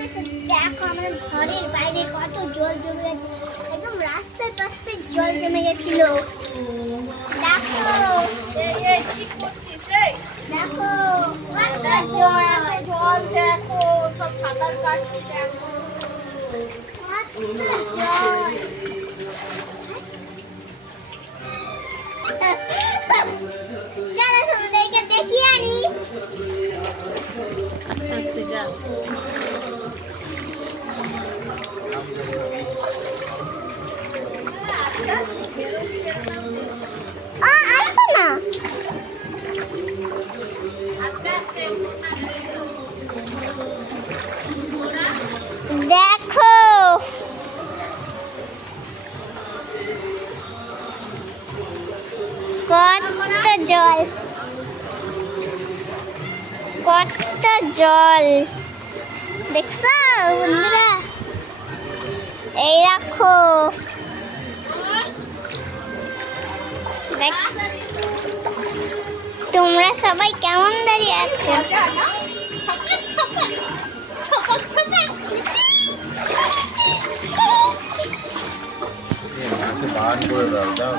দেখো আমাদের ঘরের বাইরে কত জল জমে গেছে, একদম রাস্তার পাশে জল জমে গেছিল। দেখো কি করছিস? দেখো কত জল দেখো, সব সাঁতার কাটছি দেখো। জল। চলো তোমাদেরকে দেখিয়ে আনি। আস্তে আস্তে যা। আসো না। দেখো কত জল, কত জল দেখছো বন্ধুরা? এই রাখো তোমরা সবাই কেমন দাঁড়িয়ে আছো? বান করে দাও, দাও।